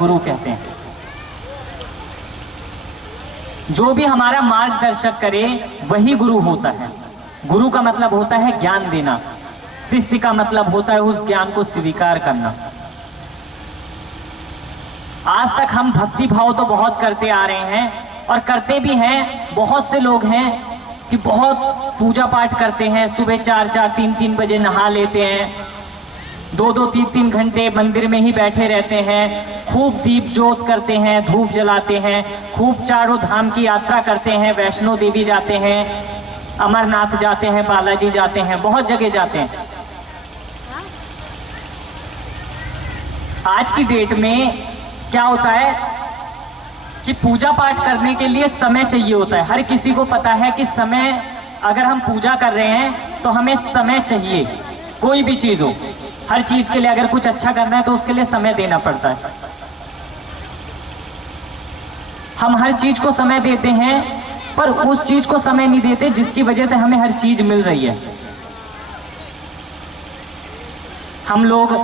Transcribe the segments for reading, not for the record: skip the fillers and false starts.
गुरु कहते हैं। जो भी हमारा मार्गदर्शक करे वही गुरु होता है। गुरु का मतलब होता है ज्ञान देना, शिष्य का मतलब होता है उस ज्ञान को स्वीकार करना। आज तक हम भक्ति भाव तो बहुत करते आ रहे हैं और करते भी हैं। बहुत से लोग हैं कि बहुत पूजा पाठ करते हैं, सुबह 4-4, 3-3 बजे नहा लेते हैं, 2-2, 3-3 घंटे मंदिर में ही बैठे रहते हैं, खूब दीप जोत करते हैं, धूप जलाते हैं, खूब चारों धाम की यात्रा करते हैं, वैष्णो देवी जाते हैं, अमरनाथ जाते हैं, बालाजी जाते हैं, बहुत जगह जाते हैं। आज की डेट में क्या होता है कि पूजा पाठ करने के लिए समय चाहिए होता है। हर किसी को पता है कि समय, अगर हम पूजा कर रहे हैं तो हमें समय चाहिए। कोई भी चीज़ हो, हर चीज़ के लिए अगर कुछ अच्छा करना है तो उसके लिए समय देना पड़ता है। हम हर चीज़ को समय देते हैं पर उस चीज़ को समय नहीं देते जिसकी वजह से हमें हर चीज़ मिल रही है। हम लोग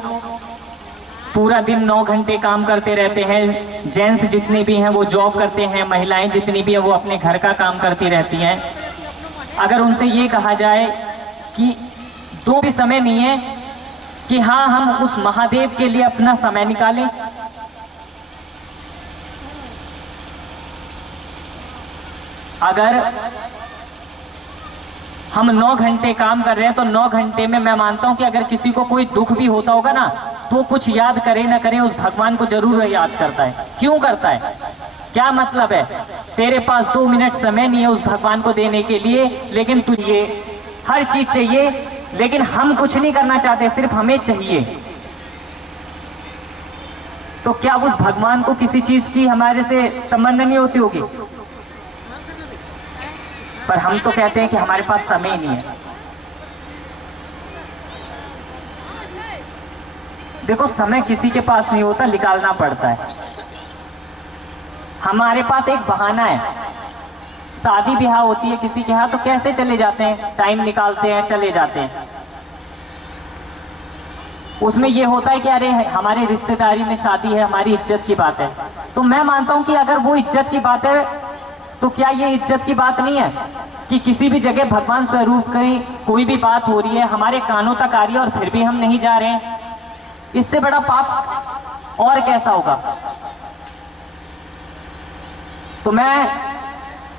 पूरा दिन 9 घंटे काम करते रहते हैं। जेंट्स जितने भी हैं वो जॉब करते हैं, महिलाएं जितनी भी हैं वो अपने घर का काम करती रहती हैं। अगर उनसे ये कहा जाए कि दो भी समय नहीं है कि हाँ हम उस महादेव के लिए अपना समय निकालें, अगर हम 9 घंटे काम कर रहे हैं तो 9 घंटे में मैं मानता हूं कि अगर किसी को कोई दुख भी होता होगा ना तो कुछ याद करे ना करे उस भगवान को जरूर याद करता है। क्यों करता है? क्या मतलब है? तेरे पास 2 मिनट समय नहीं है उस भगवान को देने के लिए, लेकिन तुझे हर चीज चाहिए, लेकिन हम कुछ नहीं करना चाहते, सिर्फ हमें चाहिए। तो क्या उस भगवान को किसी चीज की हमारे से तमन्ना नहीं होती होगी? पर हम तो कहते हैं कि हमारे पास समय नहीं है। देखो, समय किसी के पास नहीं होता, निकालना पड़ता है। हमारे पास एक बहाना है। शादी ब्याह होती है किसी के यहाँ तो कैसे चले जाते हैं, टाइम निकालते हैं, चले जाते हैं। उसमें ये होता है कि अरे हमारे रिश्तेदारी में शादी है, हमारी इज्जत की बात है। तो मैं मानता हूं कि अगर वो इज्जत की बात है तो क्या ये इज्जत की बात नहीं है कि किसी भी जगह भगवान स्वरूप की कोई भी बात हो रही है, हमारे कानों तक आ रही है और फिर भी हम नहीं जा रहे हैं? इससे बड़ा पाप और कैसा होगा? तो मैं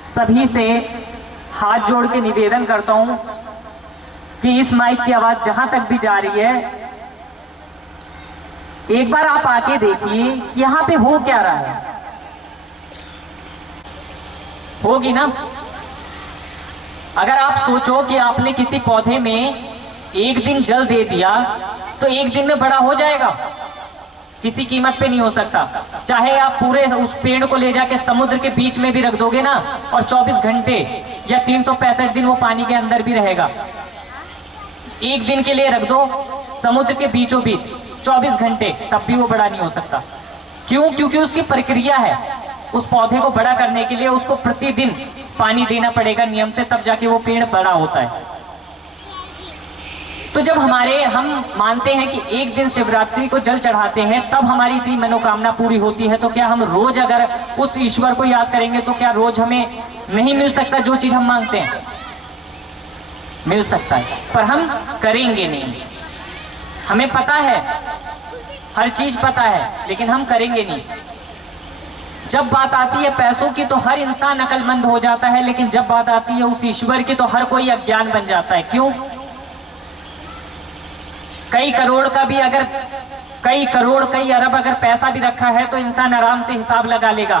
सभी से हाथ जोड़ के निवेदन करता हूं कि इस माइक की आवाज जहां तक भी जा रही है, एक बार आप आके देखिए कि यहां पे हो क्या रहा है। होगी ना? अगर आप सोचो कि आपने किसी पौधे में एक दिन जल दे दिया तो एक दिन में बड़ा हो जाएगा? किसी कीमत पे नहीं हो सकता। चाहे आप पूरे उस पेड़ को ले जाके समुद्र के बीच में भी रख दोगे ना और 24 घंटे या 365 दिन वो पानी के अंदर भी रहेगा। एक दिन के लिए रख दो समुद्र के बीचों बीच 24 घंटे, तब भी वो बड़ा नहीं हो सकता। क्यों? क्योंकि उसकी प्रक्रिया है। उस पौधे को बड़ा करने के लिए उसको प्रतिदिन पानी देना पड़ेगा नियम से, तब जाके वो पेड़ बड़ा होता है। तो जब हम मानते हैं कि एक दिन शिवरात्रि को जल चढ़ाते हैं तब हमारी इतनी मनोकामना पूरी होती है, तो क्या हम रोज अगर उस ईश्वर को याद करेंगे तो क्या रोज हमें नहीं मिल सकता जो चीज हम मांगते हैं? मिल सकता है, पर हम करेंगे नहीं। हमें पता है, हर चीज पता है, लेकिन हम करेंगे नहीं। जब बात आती है पैसों की तो हर इंसान अक्लमंद हो जाता है, लेकिन जब बात आती है उस ईश्वर की तो हर कोई अज्ञान बन जाता है। क्यों? कई करोड़ का भी अगर कई अरब अगर पैसा भी रखा है तो इंसान आराम से हिसाब लगा लेगा,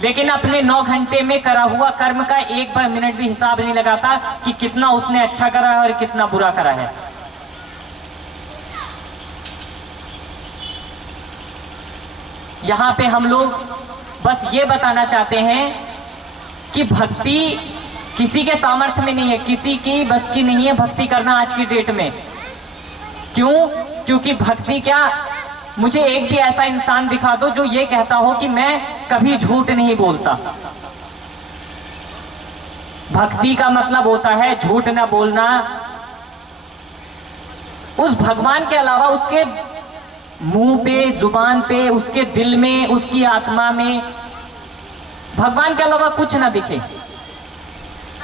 लेकिन अपने 9 घंटे में करा हुआ कर्म का एक बार मिनट भी हिसाब नहीं लगाता कि कितना उसने अच्छा करा है और कितना बुरा करा है। यहां पे हम लोग बस ये बताना चाहते हैं कि भक्ति किसी के सामर्थ्य में नहीं है, किसी की बस की नहीं है भक्ति करना आज की डेट में। क्यों? क्योंकि भक्ति क्या, मुझे एक भी ऐसा इंसान दिखा दो जो ये कहता हो कि मैं कभी झूठ नहीं बोलता। भक्ति का मतलब होता है झूठ ना बोलना, उस भगवान के अलावा उसके मुंह पे, जुबान पे, उसके दिल में, उसकी आत्मा में भगवान के अलावा कुछ ना दिखे।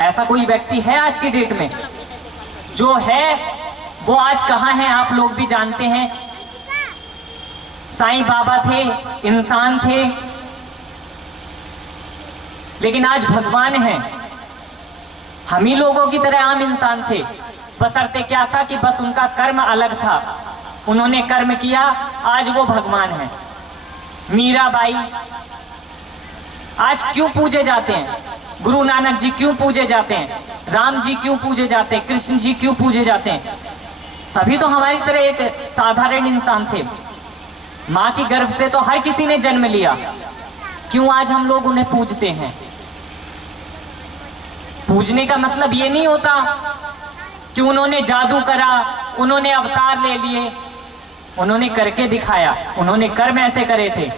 ऐसा कोई व्यक्ति है आज की डेट में? जो है वो आज कहाँ है आप लोग भी जानते हैं। साईं बाबा थे, इंसान थे, लेकिन आज भगवान हैं। हम ही लोगों की तरह आम इंसान थे, बशर्ते क्या था कि बस उनका कर्म अलग था, उन्होंने कर्म किया, आज वो भगवान हैं। मीराबाई आज क्यों पूजे जाते हैं? गुरु नानक जी क्यों पूजे जाते हैं? राम जी क्यों पूजे जाते हैं? कृष्ण जी क्यों पूजे जाते हैं? सभी तो हमारी तरह एक साधारण इंसान थे। माँ की गर्भ से तो हर किसी ने जन्म लिया, क्यों आज हम लोग उन्हें पूजते हैं? पूजने का मतलब ये नहीं होता कि उन्होंने जादू करा, उन्होंने अवतार ले लिए, उन्होंने करके दिखाया, उन्होंने कर्म ऐसे करे थे।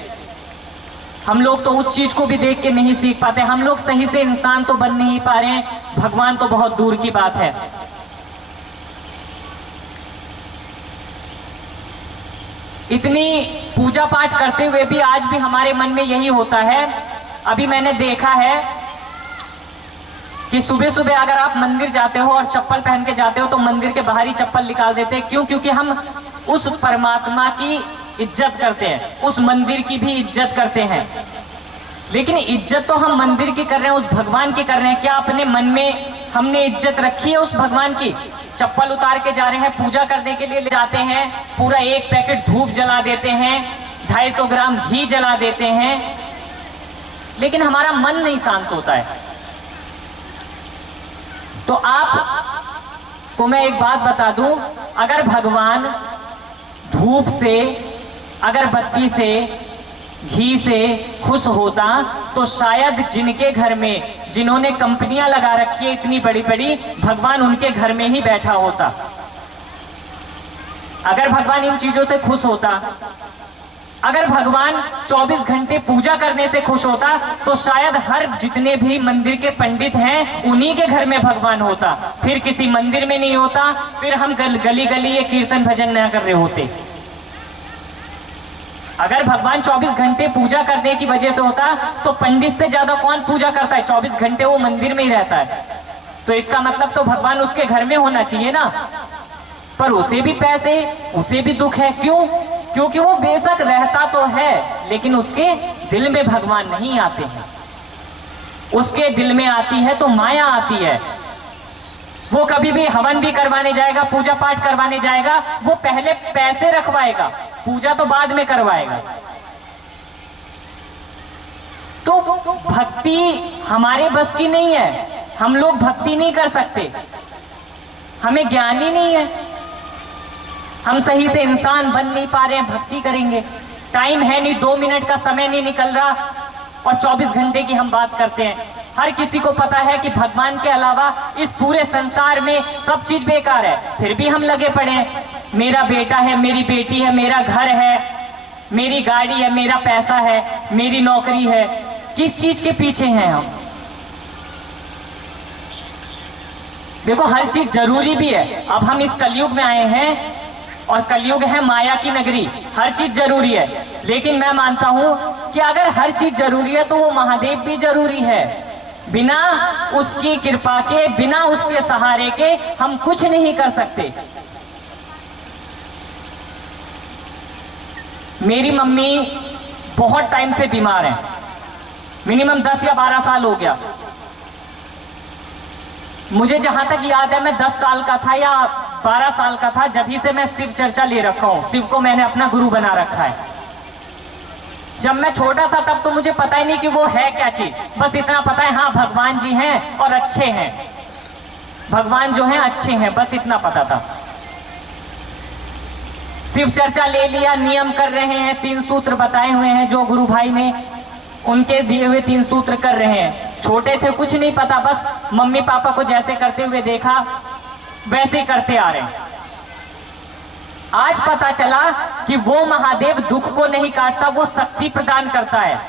हम लोग तो उस चीज को भी देख के नहीं सीख पाते। हम लोग सही से इंसान तो बन नहीं पा रहे हैं, भगवान तो बहुत दूर की बात है। इतनी पूजा पाठ करते हुए भी आज भी हमारे मन में यही होता है। अभी मैंने देखा है कि सुबह सुबह अगर आप मंदिर जाते हो और चप्पल पहन के जाते हो तो मंदिर के बाहर ही चप्पल निकाल देते हैं। क्यों? क्योंकि हम उस परमात्मा की इज्जत करते हैं, उस मंदिर की भी इज्जत करते हैं। लेकिन इज्जत तो हम मंदिर की कर रहे हैं, उस भगवान की कर रहे हैं। क्या अपने मन में हमने इज्जत रखी है उस भगवान की? चप्पल उतार के जा रहे हैं, पूजा करने के लिए ले जाते हैं, पूरा 1 पैकेट धूप जला देते हैं, 250 ग्राम घी जला देते हैं, लेकिन हमारा मन नहीं शांत होता है। तो आप को मैं एक बात बता दूं, अगर भगवान धूप से, अगरबत्ती से, घी से खुश होता तो शायद जिनके घर में, जिन्होंने कंपनियां लगा रखी है इतनी बड़ी बड़ी, भगवान उनके घर में ही बैठा होता। अगर भगवान इन चीजों से खुश होता, अगर भगवान 24 घंटे पूजा करने से खुश होता तो शायद हर जितने भी मंदिर के पंडित हैं उन्हीं के घर में भगवान होता, फिर किसी मंदिर में नहीं होता, फिर हम गली गली ये कीर्तन भजन न कर रहे होते। अगर भगवान 24 घंटे पूजा करने की वजह से होता तो पंडित से ज्यादा कौन पूजा करता है? 24 घंटे वो मंदिर में ही रहता है, तो इसका मतलब तो भगवान उसके घर में होना चाहिए ना। पर उसे भी पैसे, उसे भी दुख है। क्यों? क्योंकि वो बेशक रहता तो है, लेकिन उसके दिल में भगवान नहीं आते हैं। उसके दिल में आती है तो माया आती है। वो कभी भी हवन भी करवाने जाएगा, पूजा पाठ करवाने जाएगा, वो पहले पैसे रखवाएगा, पूजा तो बाद में करवाएगा। तो भक्ति हमारे बस की नहीं है, हम लोग भक्ति नहीं कर सकते, हमें ज्ञान ही नहीं है, हम सही से इंसान बन नहीं पा रहे हैं। भक्ति करेंगे, टाइम है नहीं, 2 मिनट का समय नहीं निकल रहा और 24 घंटे की हम बात करते हैं। हर किसी को पता है कि भगवान के अलावा इस पूरे संसार में सब चीज बेकार है, फिर भी हम लगे पड़े हैं। मेरा बेटा है, मेरी बेटी है, मेरा घर है, मेरी गाड़ी है, मेरा पैसा है, मेरी नौकरी है, किस चीज के पीछे हैं हम? देखो हर चीज जरूरी भी है। अब हम इस कलयुग में आए हैं और कलयुग है माया की नगरी, हर चीज जरूरी है। लेकिन मैं मानता हूं कि अगर हर चीज जरूरी है तो वो महादेव भी जरूरी है। बिना उसकी कृपा के, बिना उसके सहारे के हम कुछ नहीं कर सकते। मेरी मम्मी बहुत टाइम से बीमार है, मिनिमम 10 या 12 साल हो गया। मुझे जहां तक याद है मैं 10 साल का था या 12 साल का था, जब ही से मैं शिव चर्चा ले रखा हूं, शिव को मैंने अपना गुरु बना रखा है। जब मैं छोटा था तब तो मुझे पता ही नहीं कि वो है क्या चीज, बस इतना पता है हाँ भगवान जी हैं और अच्छे हैं, भगवान जो हैं अच्छे हैं, बस इतना पता था। शिव चर्चा ले लिया, नियम कर रहे हैं, 3 सूत्र बताए हुए हैं जो गुरु भाई ने, उनके दिए हुए 3 सूत्र कर रहे हैं। छोटे थे, कुछ नहीं पता, बस मम्मी पापा को जैसे करते हुए देखा वैसे करते आ रहे हैं। आज पता चला कि वो महादेव दुख को नहीं काटता, वो शक्ति प्रदान करता है।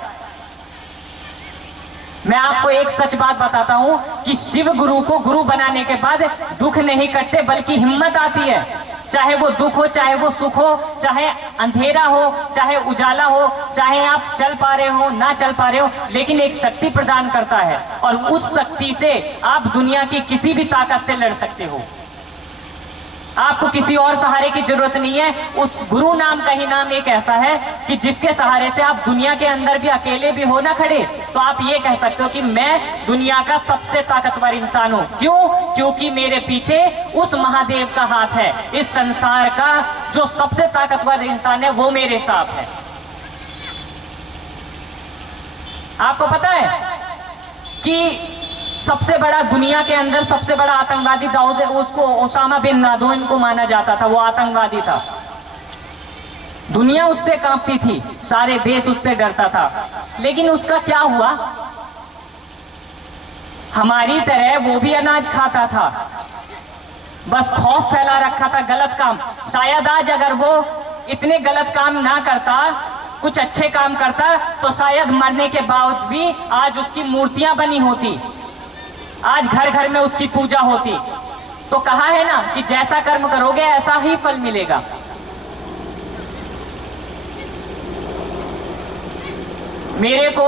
मैं आपको एक सच बात बताता हूं कि शिव गुरु को गुरु बनाने के बाद दुख नहीं कटते बल्कि हिम्मत आती है। चाहे वो दुख हो, चाहे वो सुख हो, चाहे अंधेरा हो, चाहे उजाला हो, चाहे आप चल पा रहे हो ना चल पा रहे हो, लेकिन एक शक्ति प्रदान करता है और उस शक्ति से आप दुनिया की किसी भी ताकत से लड़ सकते हो। आपको किसी और सहारे की जरूरत नहीं है। उस गुरु नाम का ही नाम एक ऐसा है कि जिसके सहारे से आप दुनिया के अंदर भी अकेले भी हो ना खड़े, तो आप ये कह सकते हो कि मैं दुनिया का सबसे ताकतवर इंसान हूं। क्यों? क्योंकि मेरे पीछे उस महादेव का हाथ है। इस संसार का जो सबसे ताकतवर इंसान है वो मेरे साथ है। आपको पता है कि सबसे बड़ा दुनिया के अंदर सबसे बड़ा आतंकवादी दाऊद, उसको ओसामा बिन लादेन को माना जाता था, वो आतंकवादी था। दुनिया उससे कांपती थी, सारे देश उससे डरता था, लेकिन उसका क्या हुआ? हमारी तरह वो भी अनाज खाता था, बस खौफ फैला रखा था, गलत काम। शायद आज अगर वो इतने गलत काम ना करता, कुछ अच्छे काम करता, तो शायद मरने के बाद भी आज उसकी मूर्तियां बनी होती, आज घर घर में उसकी पूजा होती। तो कहा है ना कि जैसा कर्म करोगे ऐसा ही फल मिलेगा। मेरे को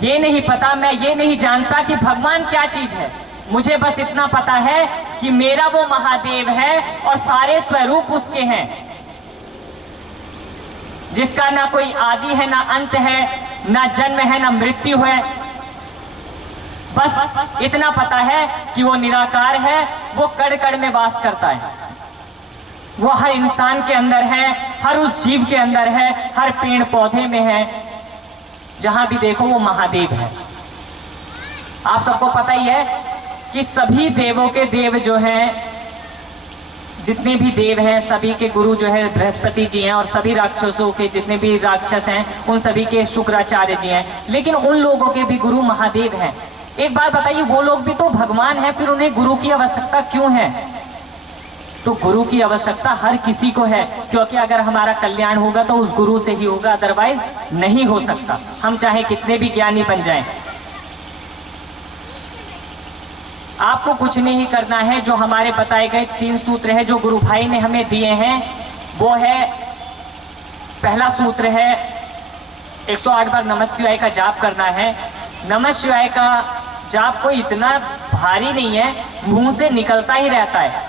ये नहीं पता, मैं ये नहीं जानता कि भगवान क्या चीज है। मुझे बस इतना पता है कि मेरा वो महादेव है और सारे स्वरूप उसके हैं, जिसका ना कोई आदि है, ना अंत है, ना जन्म है, ना मृत्यु है। बस इतना पता है कि वो निराकार है, वो कण कण में वास करता है, वो हर इंसान के अंदर है, हर उस जीव के अंदर है, हर पेड़ पौधे में है, जहां भी देखो वो महादेव है। आप सबको पता ही है कि सभी देवों के देव जो हैं, जितने भी देव हैं, सभी के गुरु जो है बृहस्पति जी हैं, और सभी राक्षसों के जितने भी राक्षस हैं उन सभी के शुक्राचार्य जी हैं, लेकिन उन लोगों के भी गुरु महादेव हैं। एक बात बताइए, वो लोग भी तो भगवान हैं, फिर उन्हें गुरु की आवश्यकता क्यों है? तो गुरु की आवश्यकता हर किसी को है, क्योंकि अगर हमारा कल्याण होगा तो उस गुरु से ही होगा, अदरवाइज नहीं हो सकता, हम चाहे कितने भी ज्ञानी बन जाएं। आपको कुछ नहीं करना है, जो हमारे बताए गए 3 सूत्र है जो गुरु भाई ने हमें दिए हैं, वो है, पहला सूत्र है 108 बार नमः शिवाय का जाप करना है। नमः शिवाय का जाप कोई इतना भारी नहीं है, मुंह से निकलता ही रहता है।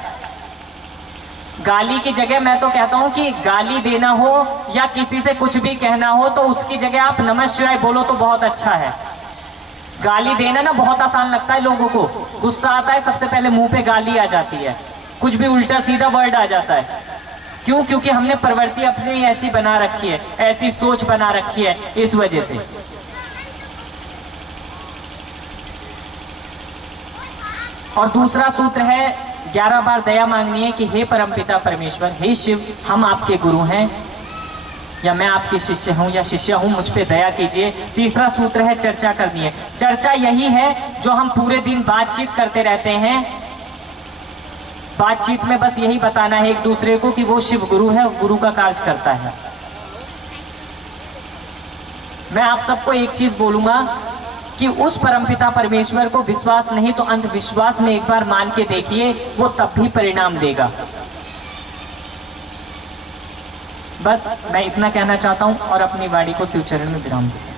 गाली की जगह मैं तो कहता हूं कि गाली देना हो या किसी से कुछ भी कहना हो तो उसकी जगह आप नमः शिवाय बोलो तो बहुत अच्छा है। गाली देना ना बहुत आसान लगता है लोगों को, गुस्सा आता है सबसे पहले मुंह पे गाली आ जाती है, कुछ भी उल्टा सीधा वर्ड आ जाता है। क्यों? क्योंकि हमने प्रवृत्ति अपनी ऐसी बना रखी है, ऐसी सोच बना रखी है, इस वजह से। और दूसरा सूत्र है 11 बार दया मांगनी है कि हे परमपिता परमेश्वर, हे शिव, हम आपके गुरु हैं या मैं आपके शिष्य हूं या शिष्य हूं, मुझ पे दया कीजिए। तीसरा सूत्र है चर्चा करनी है। चर्चा यही है जो हम पूरे दिन बातचीत करते रहते हैं, बातचीत में बस यही बताना है एक दूसरे को कि वो शिव गुरु है, गुरु का कार्य करता है। मैं आप सबको एक चीज बोलूंगा कि उस परमपिता परमेश्वर को विश्वास नहीं तो अंधविश्वास में एक बार मान के देखिए, वो तब भी परिणाम देगा। बस मैं इतना कहना चाहता हूं और अपनी वाणी को शिवचरण में विराम दूंगा।